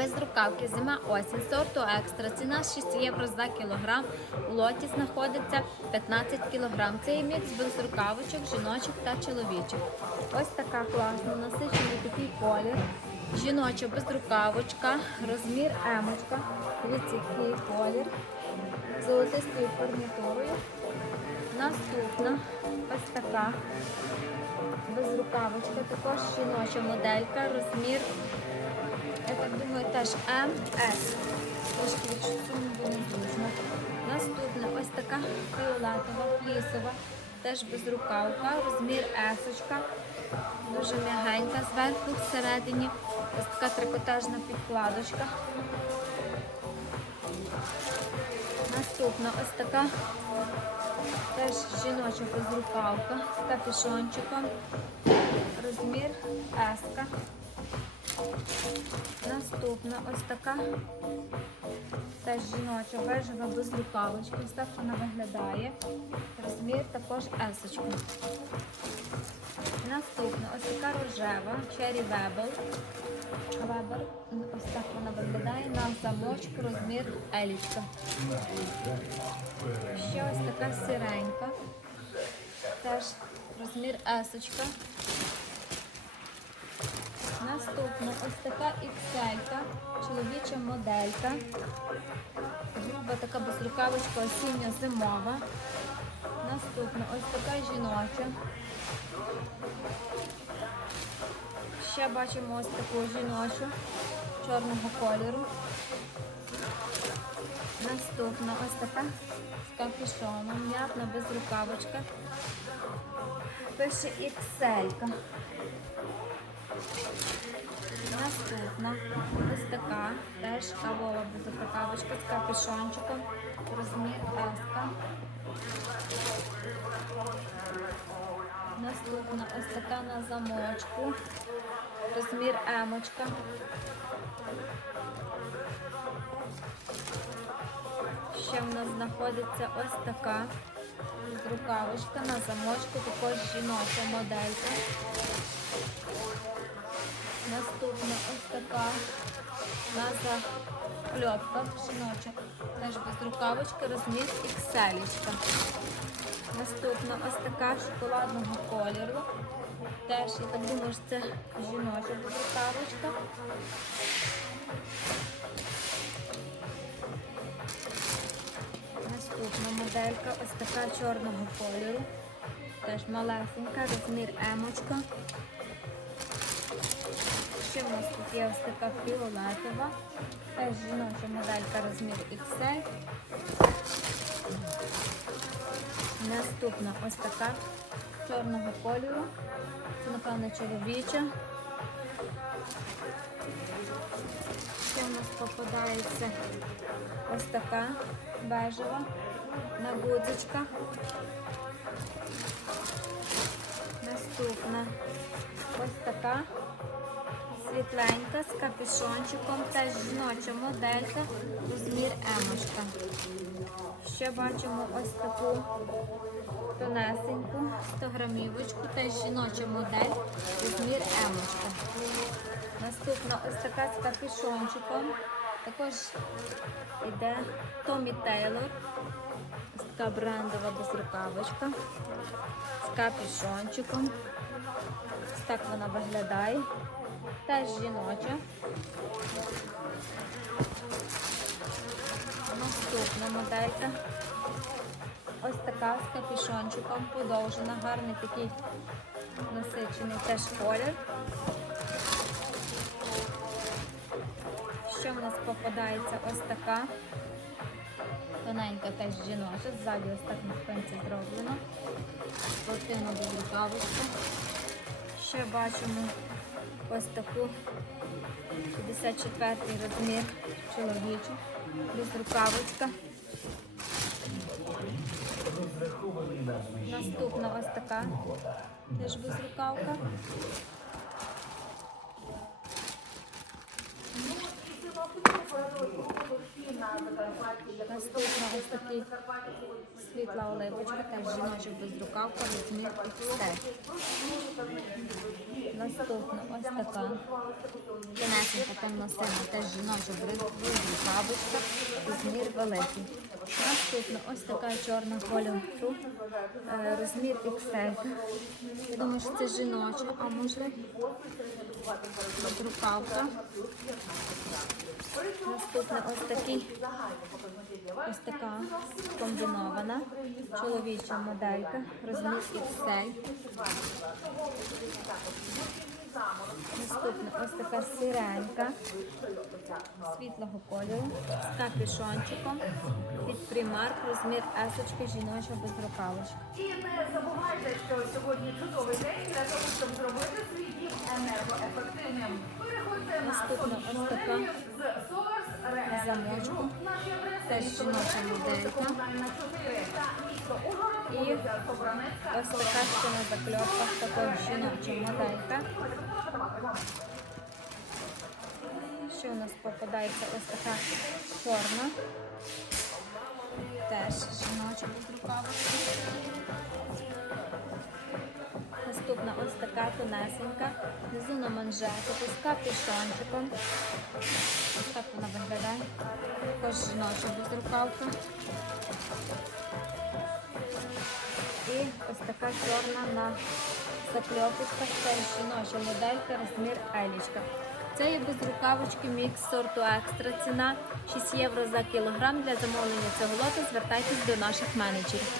Без рукавки, зима осінь, сорту екстра. Ціна 6 євро за кілограм. У лоті знаходиться 15 кілограм. Це є мікс без рукавочок, жіночих та чоловічих. Ось така класна, насичений такий колір. Жіноча безрукавочка, розмір емочка. Який колір. Золотистою фурнітурою. Наступна ось така безрукавочка, також жіноча моделька, розмір, я так думаю, теж МС. Трошки відчуття буде незручно. Наступна ось така фіолетова, флісова, теж безрукавка, розмір есочка, дуже м'ягенька, зверху всередині ось така трикотажна підкладочка. Наступна ось така теж жіноча безрукавка з капюшончиком. Розмір еска. Наступна ось така теж жіноча бежева безрукавочка. Ось так вона виглядає. Розмір також есочка. Наступна ось така рожева Cherry Webel. Вебер. Ось так вона виглядає на замочку, розмір елічка. Ще ось така сиренька. Теж розмір есочка. Наступна ось така XL, чоловіча моделька. Груба така безрукавочка осінньо-зимова. Наступна ось така жіноча. Ще бачимо ось таку жіночу чорного кольору. Наступна ось така з капюшоном, м'ятна безрукавочка. Пише XL. Наступна ось така, теж кавова безрукавочка з капюшончиком, розмір S. Наступна ось така на замочку, розмір емочка. Ще в нас знаходиться ось така рукавочка на замочку, також жіноча моделька. Наступна ось така на закльопках жіноча. Теж без рукавочки, розмір XL. Наступна ось така шоколадного кольору. Теж, я так думаю, що це жіноча безрукавочка. Наступна моделька ось така чорного кольору. Теж малесенька, розмір емочка. Ще в нас тут є ось така фіолетова. Теж жіноча моделька розмір XL. Наступна ось така чорного кольору. Це, напевно, чоловіча. Ще в нас попадається ось така бежева на гудзичках. Наступна ось така світленька з капюшончиком, теж жіноча моделька, розмір емочка. Ще бачимо ось таку тонесеньку 100 грамівочку, теж жіноча модель, розмір емочка. Наступна ось така з капюшончиком. Також йде Томі Тейлор. Ось така брендова безрукавочка з капюшончиком. Ось так вона виглядає. Теж жіноча. Наступна моделька. Ось така з капюшончиком, подовжена, гарний такий насичений теж колір. Ще в нас попадається ось така тоненька теж жіноча, ззаді ось так на спинці зроблено. Спортивна безрукавочка. Ще бачимо ось таку 54 розмір чоловічу, безрукавочка. Наступна ось така, теж безрукавка. Наступна ось такий світла оливочка, теж жіночок без рукавка, розмір все. Наступна ось така. Тонесенька темно-синя, теж жіночок без рукавочка, розмір великий. Наступна ось така чорна кольору, е, розмір XL. Я думаю, що це жіноча, а може рукавка. Наступна ось такий ось така комбінована чоловіча моделька, розмір XL. Наступна ось така сиренька світлого кольору з капюшончиком під примарк, розмір есочки жіноча без рукавочки. І не забувайте, що сьогодні чудовий день для того, щоб зробити свій дім енергоефективним. Переходьте на сонячну ось з замочку. Теж жіноча моделька. комунальна 4 та місто Ужгород, І ось така ще на закльопках, також жіноча моделька. Що у нас попадається ось така чорна. Теж жіноча без рукавочки. Наступна ось така тонесенька, внизу на манжетику з капюшончиком. Ось так вона виглядає. Також жіноча безрукавка. І ось така чорна на закльопочках. Це жіноча моделька, розмір Елічка. Це є безрукавочки мікс сорту екстра. Ціна 6 євро за кілограм. Для замовлення цього лоту звертайтесь до наших менеджерів.